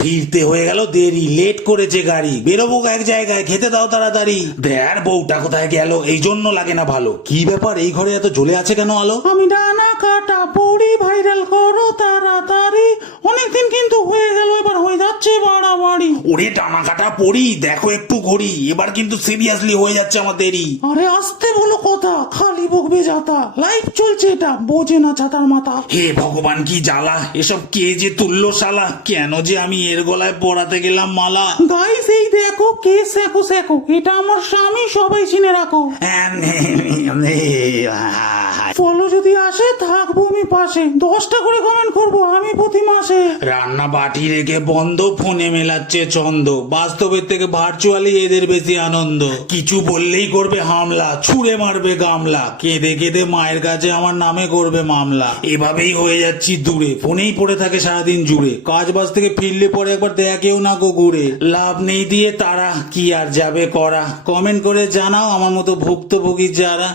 ফিরতে হয়ে গেল দেরি, লেট করেছে গাড়ি, বেরোবো এক জায়গায়, খেতে দাও তাড়াতাড়ি। দেখ বউটা কোথায় গেল, এই জন্য লাগে না ভালো। কি ব্যাপার, এই ঘরে এত জ্বলে আছে কেন আলো? আমি ডানা কাটা পড়ি, ভাইরাল করো তাড়াতাড়ি। অনেকদিন কিন্তু হয়ে গেল, এবার হয়ে যাচ্ছে বাড়াবাড়ি। ওরে টানা কাটা পড়ি, দেখো একটু ঘড়ি, এবার কিন্তু সিরিয়াসলি হয়ে যাচ্ছে আমার দেরি। আরে আসতে বলো কথা, খালি বকবে যাতা। লাইভ চলছে এটা, বোঝে না ছাতার মাথা। হে ভগবান কি জ্বালা, এসব কে যে তুললো শালা, কেন যে আমি এর গলায় পরাতে গেলাম মালা। গাইস এই দেখো কে স্যাকো স্যাকো, এটা আমার স্বামী, সবাই চিনে রাখো। ফলো যদি আসে থাকবো আমি পাশে, 10টা করে কমেন্ট করবো আমি প্রতি মাসে। রান্না বাটি রেখে বন্ধ, ফোনে মেলাচ্ছে ছন্দ, বাস্তবের থেকে ভার্চুয়ালি এদের বেশি আনন্দ। কিছু বললেই করবে হামলা, ছুঁড়ে মারবে গামলা, কেঁদে কেঁদে মায়ের কাছে আমার নামে করবে মামলা। এভাবেই হয়ে যাচ্ছি দূরে, ফোনেই পড়ে থাকে সারাদিন জুড়ে, কাজ বাজ থেকে ফিরলে পরে একবার দেখেও না গো ঘুরে। লাভ নেই দিয়ে তারা, কি আর যাবে করা, কমেন্ট করে জানাও আমার মতো ভুক্তভোগী যারা।